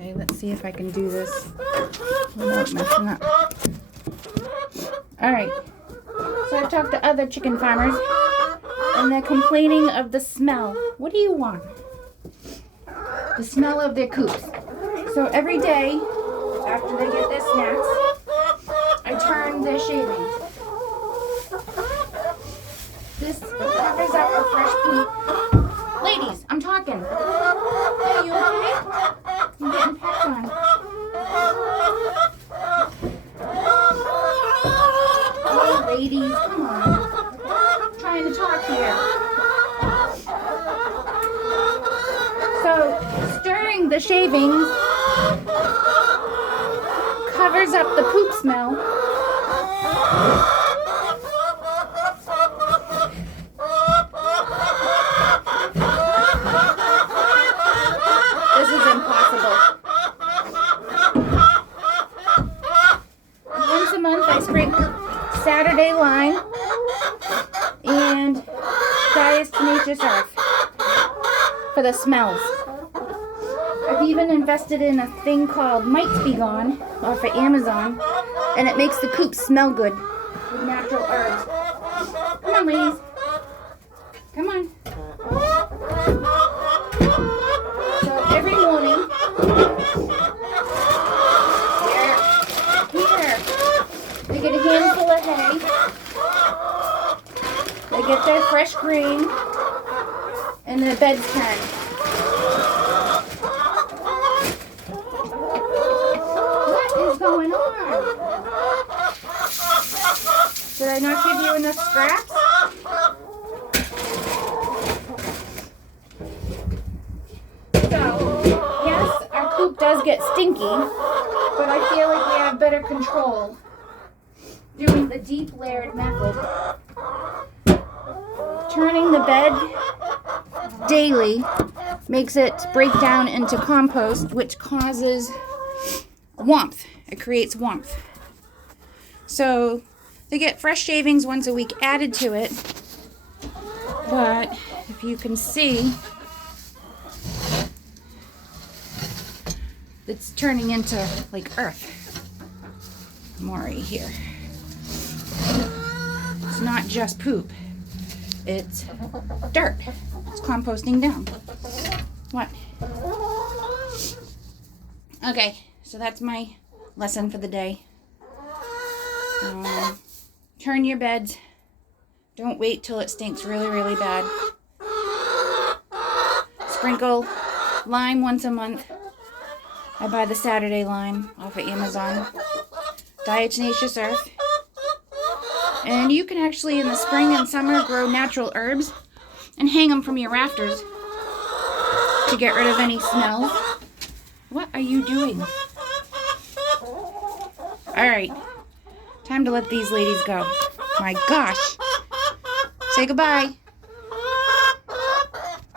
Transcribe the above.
Okay, let's see if I can do this without messing up. Alright, so I've talked to other chicken farmers, and they're complaining of the smell. What do you want? The smell of their coops. So every day, after they get their snacks, I turn their shavings. This covers up a fresh poop. Ladies, I'm talking. Are you okay? I'm getting pecked on. Oh, ladies, come on. I'm trying to talk here. So, stirring the shavings covers up the poop smell. This is impossible. Once a month I spray Saturday Lime and Dias Tenacious Earth for the smells. I've even invested in a thing called Might Be Gone off of Amazon, and it makes the coops smell good with natural herbs. Come on, ladies. Come on. So every morning, here, they get a handful of hay. They get their fresh grain, and their bed's turned. What is going on? Did I not give you enough scraps? So, yes, our coop does get stinky, but I feel like we have better control doing the deep layered method. Turning the bed daily makes it break down into compost, which causes warmth. It creates warmth. So they get fresh shavings once a week added to it, but if you can see, it's turning into like earth. Maury here. It's not just poop. It's dirt. It's composting down. What? Okay, so that's my lesson for the day. Turn your beds. Don't wait till it stinks really, really bad. Sprinkle lime once a month. I buy the Saturday Lime off of Amazon. Dias Tenacious Earth. And you can actually, in the spring and summer, grow natural herbs and hang them from your rafters to get rid of any smells. What are you doing? Alright. Time to let these ladies go. My gosh. Say goodbye.